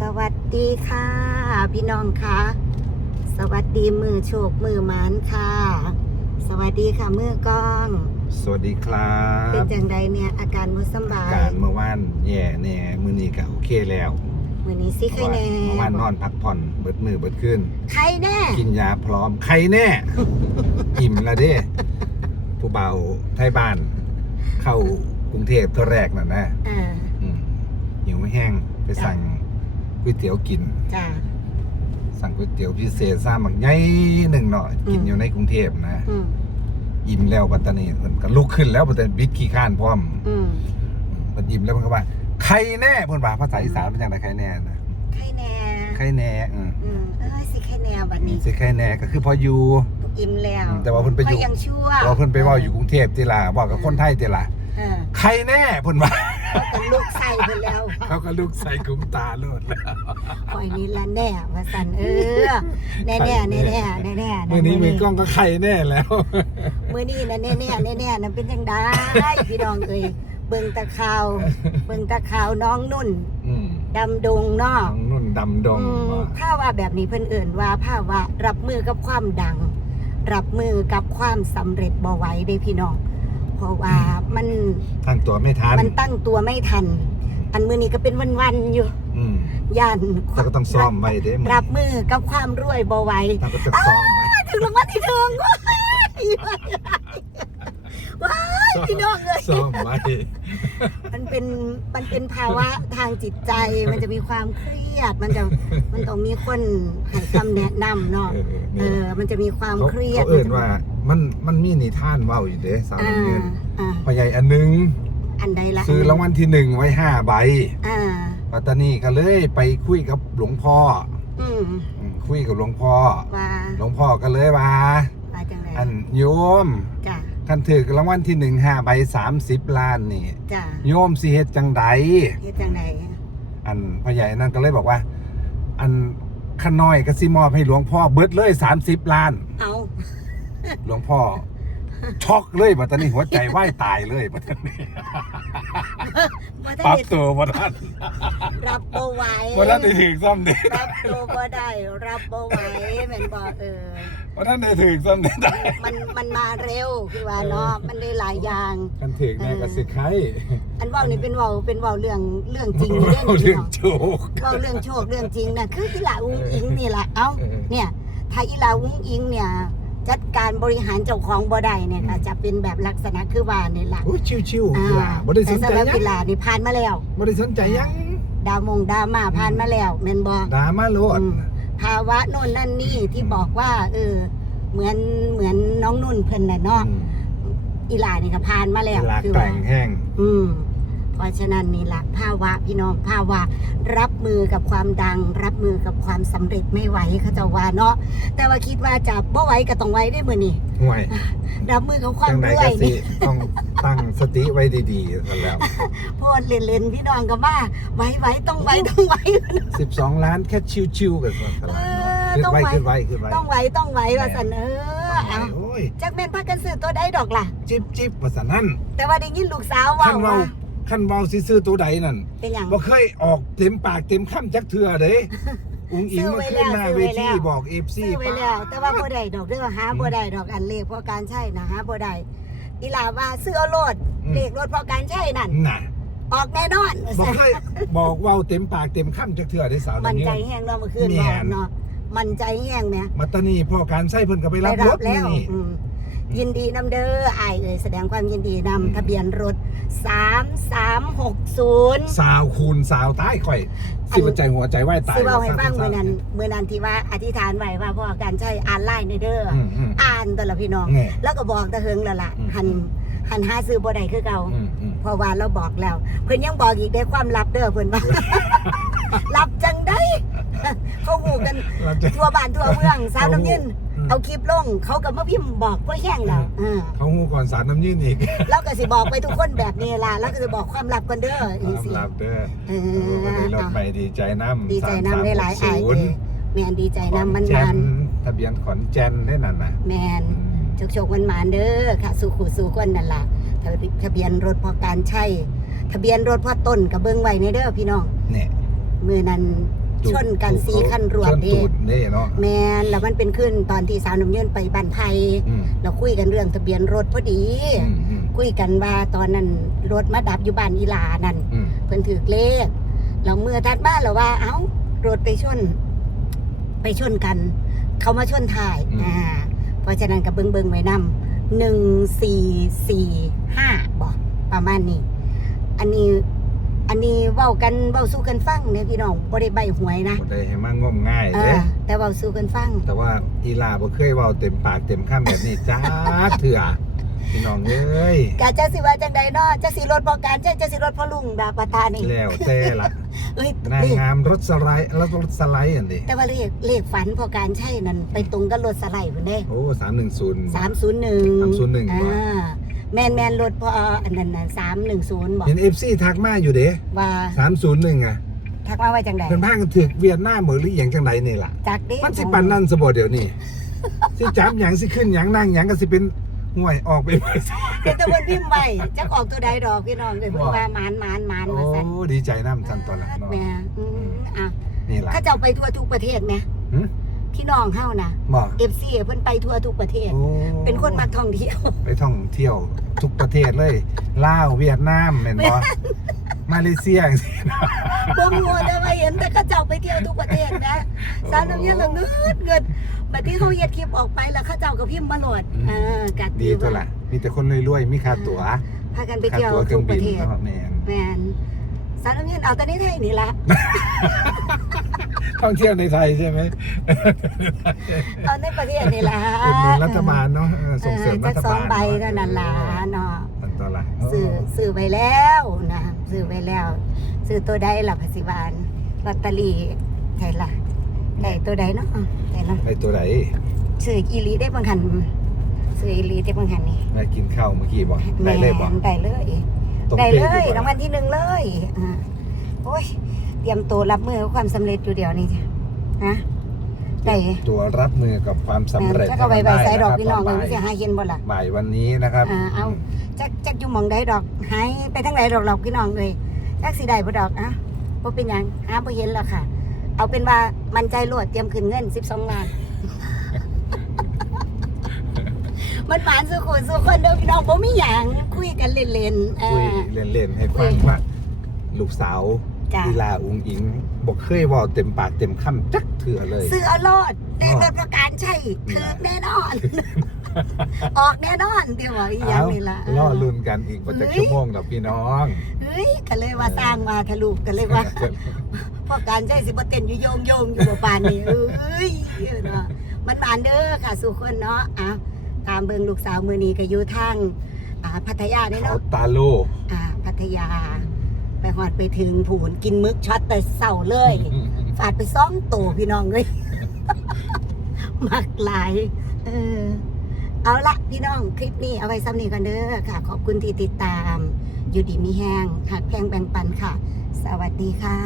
สวัสดีค่ะ พี่น้องค่ะ สวัสดีมือโชคมือหมานค่ะ สวัสดีค่ะมือกล้อง สวัสดีครัเป็นบจังใดเนี่ยอาการบ่สำบายการเมื่อวานแย่แน่มื้อนี้ก็โอเคแล้ววันนี้สิใครแน่เมื่อวานนอนพักผ่อนเบิดมือเบิดขึ้นใครแน่ กินยาพร้อมใครแน่อิ่มละเด้ผู้เบาไทยบ้าน เข้ากรุงเทพเท่าแรกน่ะนะอ่าอืมหิวแห้งไปสั่ง ก๋วยเตี๋ยวกิน จ้าสั่งก๋วยเตี๋ยวพิเศษซ่ามักใหญ่หนึ่งหน่อยกินอืมอยู่ในกรุงเทพนะ อืมอิ่มแล้วปัตตานีเพิ่นก็ลุกขึ้นแล้วปัตตานีบิดขี้ข้านพร้อมอืมเพิ่นยิ้มแล้วเพิ่นก็ว่าใครแน่เพิ่นว่าภาษาอีสานเป็นจังไดใครแน่นะใครแน่ใครแน่อืมอืมเอ้ยสิใครแน่บัดนี้สิใครแน่ก็คือพออยู่ อิ่มแล้วอืมแต่ว่าเพิ่นไปอยู่ ก็ยังชั่วเราเพิ่นไปเว้าอยู่กรุงเทพติล่ะบอกกับคนไทยติล่ะเออใครแน่เพิ่นว่า เขาก็ลูกใส่ไปแล้วเขาก็ลุกใส่กุมตาโลดแล้วคอยนี้ละแน่ว่าสันเออ แน่แน่แน่แน่แน่แน่มื้อนี้มือกล้องก็ใครแน่แล้วมื้อนี้นะแน่แน่แน่แน่นะเป็นจังได้พี่น้องเอ้ยเบิ่งตะขาวเบิ่งตะขาวน้องนุ่นอืมดำดงเนาะน้องนุ่นดำดงอืมว่าผ้าว่าแบบนี้เพิ่นเอิ่นว่าผ้าว่ารับมือกับความดัง รับมือกับความสำเร็จบ่ไหวเด้พี่น้อง เพราะว่ามันตั้งตัวไม่ทันมันตั้งตัวไม่ทัน อันมื้อนี้ก็เป็นวันๆอยู่อืมย่านเราก็ต้องซ้อมไว้เด้มื้อรับมือกับความรวยบ่ไหวเราก็ต้องซ้อมไว้ถึงรางวัลที่หนึ่งว้ายว้ายพี่น้องเลยซ้อมไว้มันเป็นมันเป็นภาวะทางจิตใจ มันจะมีความเครียด มันจะมันต้องมีคนให้คำแนะนำเนาะเออเอนี่อมันจะมีความเขาเครียดเขาเอ่นว่า มันมันมีนิทานเว้าอยู่เด้สาวอ่าน้ำเงินอ่าพ่อใหญ่อันหนึง อันใดละซื้อรางวัลที่หนึ่งไว้ห้าใบอ่าปัตตานีก็เลยไปคุยกับหลวงพ่ออืมอืมคุยกับหลวงพ่อ ว่าหลวงพ่อก็เลยว่า ว่าจังไรอันโยมจ้ะคันถือรางวัลที่หนึ่งห้าใบสามสิบล้านนี่ จ้ะโยมสิเฮ็ดจังใด เฮ็ดจังไดอันพ่อใหญ่นั่นก็เลยบอกว่า อันขน้อยก็สิมอบให้หลวงพ่อเบิดเลยสามสิบล้าน เอาห ลวงพ่อ ช็อกเลยปัตตานีหัวใจไหวายตายเลยปัตตานีบ่ปรัได้บตัวบ่ทันรับบ่ไหวบ่ทันได้ถึงซ้ำเด้รับตัวบ่ได้รับบ่ไหวแม่นบ่เออบ่ทันได้ถึงซ้ำเด้มันมันมาเร็วคือว่าเนาะมันได้หลายอย่าง คันถึงแม่ก็สิไข่อันเว่านี่เป็นเว่าเป็นเว่าเรื่องเรื่องจริงเรื่องจริเรื่องงโชคเว่าเรื่องโชคเรื่องจริงนะคืออีหลาอุ้งอิงนี่แหละเอ้าเออเนี่ยถ้าอีหลาอุ้งอิงเนี่ย จัดการบริหารเจ้าของบ่ได้เนี่ยก็จะเป็นแบบลักษณะคือว่านี่แหละโอ้ยชิวๆอ่ากีฬาบ่ได้สนใจแต่สำหรับหยังกีฬานี่ผ่านมาแล้วบ่ได้สนใจหยังดาวมงดราม่าผ่านมาแล้วแม่นบ่ด่ามาโลดอืมภาวะโน่นนั่นนี่ที่บอกว่า เออ เหมือนเหมือนน้องนุ่นเพิ่นน่ะเนาะอืมอีหลานี่ก็ผ่านมาแล้วกีฬาคือแกว่าร่งแห้งอืมเพ ราะฉะนั้นนี่แหละภาวะพี่น้องภาวะ รับมือกับความดัง รับมือกับความสำเร็จไม่ไหวเขาจะว่าเนาะแต่ว่าคิดว่าจะบ่ไหวก็ต้องไหวได้มือนี่ห่วยรับมือกับความจังไหนรวก็ยสินี่ต้องตั้งสติไว้ดีๆกันแล้วโพดเล่นๆพี่น้องก็มาไหวไหวต้องไหวต้องไหว12ล้านแค่ชิวๆกันว่าตลาดเออเนาะต้องไว้ขึ้นไว้ขึ้นไว้ต้องไหวต้องไหวว่าสันเออเอาโอ้ยจักแม่นพากันซื้อตัวใดดอกล่ะ จิบจิบว่าซั่นนั่นแต่ว่าได้ยินลูกสาวเว่าคันเว้า ว่าคันเว้าสิซื้อตัวใดนั่นเป็นอย่าง บ่เคยออกเต็มปากเต็มคำจักเทื่อเด้ อุ้งอิงซื้อมาไว้ขึ้นหน้าแล้วเวซื้อไว้ทีแล้วบอก FC ซื้อไว้แล้ว แต่ว่าบ่ได้ดอกเด้อหาบ่ได้ดอกอันเลขเพราะการใช่นะหาบ่ได้อีหลาว่าซื้อเอาโลดอืมเลขรถเพราะการใช่นั่น น่ะออกแน่นอนบ่เคยบอกเว้าเต็มปากเต็มคำจักเทื่อได้สาวมันนี้ ใจแห้งเนาะเมื่อคืนแม่บอกนเนาะมันใจแห้งแหม มาตานีพ่อการใช้เพิ่นก็ไปรับได้รถแล้วนี่ อืมยินดีนำเด้ออายเอ่ยแสดงความยินดีนำอืมทะเบียนรถ 3360สาวคูณสาวใต้ข่อยอันสิว่าใจหัวใจไหวตายสิเว้าให้ฟังว่ามื้อนั้นมื้อนั้นที่ว่าอธิษฐานไว้ว่าพ่อการใช้อ่านไลน์ในเด้อออืมอืม อ่านตลอดพี่น้องแง่แล้วก็บอกตะเฮิงแล้วล่ะอืม หันหันหาซื้อบ่ได้คือเก่าอืมอืม เพราะว่าเราบอกแล้ว เพิ่นยังบอกอีกได้ความลับเด้อเพิ่นว่า ลับจังได้ เขาหูกัน เราจะ ทั่วบ้านทั่วเมืองสาวน้ำยืนอืม เอาคลิปลง เขาก็มาพิมพ์บอกว่าแห้งแล้วเออเขาหูก่อนสารน้ำยืนอีกแล้วก็สิบอกไปทุกคนแบบนี้ล่ะแล้วก็สิบอกความลับกันเด้ออีสิรับเด้อเอเออวันนี้รถอไปดีใจน้ำดีใจนำได้หลายๆอายศูเอนย์อแมนดีใจนำมันขอมันทะเบียนขอนแจนได้นั่นน่ะแมน โชคโชคมันมันๆเด้อค่ะ สู่ขู่สู่คนนั่นล่ะทะทะเบียนรถพอการใช่ ทะเบียนรถพอต้นกับเบิ้งไว้ในเด้อพี่น้องเนี่ยมือนั้นจูด ชนกันสีคันรวดชนเด้ตูดเด้เนาะแมนแล้วมันเป็นขึ้นตอนที่สาวน้ำเยินไปบ้านไทยอืมเราคุยกันเรื่องทะเบียนรถพอดีอืมอืมคุยกันว่าตอนนั้นรถมาดับอยู่บ้านอีหลานั่นอืมเพิ่นถือเลขแล้วเมื่อทัดบ้านเราว่า เอ้ารถไปชน ไปชนกัน เขามาชนถ่ายอ่าเพราะฉะนั้นกับเบิงเบิงๆไว้นำหนึ่งสี่สี่ห้าบอกประมาณนี้อันนี้อันนี้เว้ากันเว้าสู้กันฟังเนี่ยพี่น้องบ่ได้ใบหวยนะบ่ได้ให้มางมง่ายเอเด้อแต่เว้าสู้กันฟัง แต่ว่าอีลาบ่เคยเว้าเต็มปากเต็มคำแบบนี้จ้าเถื่อพี่น้องเอ้ยกาจะสิว่าจังใดเนาะจะสิรถบ่การจะจะสิรถพ่อลุงดาปาตานี่แล้วแต่ละเอ้ยนางเลขงามรถสไลด์แล้วรถสไลด์อันดิแต่ว่าเลขเลขฝันพอการใช่นั่นไปตรงกับรถสไลด์พุ่นเด้โอ้สามหนึ่งศูนย์สามศูนย์หนึ่ง301อ่า แมนแมนรถพออันนั้นน่ะสามหนึ่งศูนย์บอกเห็นเอฟซีทักมาอยู่เด้ว่าสามศูนย์หนึ่งอะทักมาว่าจังใดเพิ่นพากันถึกเวียดนามเหมือนหรือหยังจังใดนี่ล่ะจากเด้มันสิปันนั่นสบเดี๋ยวนี้สิจับหยังสิขึ้นหยังนั่งหยังก็สิเป็นห่วยออกไปหมดเป็นตะวันพิมพ์ใบจะออกตัวใดดอกพี่น้องเลยเพิ่นว่าหมานหมานหมานโอ้มาสั่นดีใจน้ำสั่นตอนหลังเนาะแม่อืมอะนี่ล่ะเข้าเจ้าไปทั่วทุกประเทศไหมหึ พี่น้องเฮานะบอก FC เพิ่นไปทั่วทุกประเทศ โอ้เป็นคนมักท่องเที่ยว ไปท่องเที่ยวทุกประเทศเลยลาวเวียดนามแม่นบ่มาเลเซียจังซี่นะ บ่มัวแต่ว่าเห็นแต่เขาเจ้าไปเที่ยวทุกประเทศนะสาวน้ำเย็นละเงิดเงิดบัดที่เขาเฮ็ดคลิปออกไปแล้วเขาเจ้าก็พิมพ์มาโหลดเออกัดดีตัวละมีแต่คนรวยๆมีค่าตั๋วพากันไปค่าเที่ยวตั๋วเครื่ทุอกงปบิระนเทศ เนาะแม่น แมนสาวน้ำเย็นเอาแต่นี้ไทยนี่ละ ท่องเที่ยวในไทยใช่ไหมเอาในประเทศนี่ละอุดหนุนรัฐบาลเนาะเออส่งเสริมเออรัจักฐสอบางลใบเท่านั้นล่ะเนาะอันตัวละซื้อซื้อไปแล้วนะซื้อไปแล้วซื้อตัวใดล่ะพสิบาลลอตเตอรี่ไทยล่ะได้ตัวใดเนาะได้ละไอตัวไหนซื้ออีหลีได้บางหันซื้ออีหลีได้บางหันนี่ได้กินข้าวเมื่อกี้บอกได้เลยบอกแม่นได้เลยตรงได้ป๊ะเลยอรางวัลที่หนึ่งเลยอ่าโอ้ย เตรียมตัวรับมือกับความสำเร็จอยู่เดียวนี่จ้ะนะได้ตัวรับมือกับความสำเร็จถ้าก็ใบใบใส่ดอกพี่น้องเลยบ่าไม่ใช่หาเห็นบ่ล่ะบ่ายวันนี้นะครับอ่าเอาจักจักอยู่หมองได้ดอกหายไปทั้งไหนดอกเราพี่น้องเลยจักสีได้บ่ดอกอะบ่เป็นหยังหาบ่เห็นแล้วค่ะ เอาเป็นว่ามันใจโลดเตรียมขึ้นเงิน12ล้านมันหวานสุขุสุคนเด้อพี่น้องบ่มีหยังคุยกันเล่นๆเอคุยอเล่นๆให้ฟังว่าลูกสาว จ้ะ ลีลาอุงอิงบอกเคยเว่าเต็มปากเต็มคำจักเถื่อเลยซื้อเอาโลดได้รถประกันใช่ถือแน่นอน ออกแน่นอนเดี๋ยวว่าอีหยังนี่ล่ะ ล่อลุ้นกันอีกประจักเฮ้ย ชั่วโมงดอกพี่น้องเฮ้ยก็เลยว่าสร้างมาทะลุก็เลยว่า พอการใช้สิบเต้นอยู่โยงโยงอยู่บ่ปานนี้เอ้ยเนาะมันบานเด้อค่ะสุคนเนาะอะตามเบิงลูกสาวมือนี้ก็อยู่ทางอ่าพัทยาเด้เขาเนาะตาโลอ่าพัทยา ไปหอดไปถึงผูนกินมึกช็อตแต่เศร้าเลย ฝาดไปซ่องโตพี่น้องเลย มักหลายเออเอาละพี่น้องคลิปนี้เอาไว้ซ้ำนี้กันเด้อค่ะ ขอบคุณที่ติดตาม อยู่ดีมีแห้งหักแพงแบ่งปันค่ะ สวัสดีค่ะ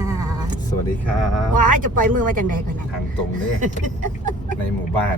สวัสดีครับว้ายจะปล่อยมือมาจังใดก่อนนะทางตรงเลยในหมู่บ้าน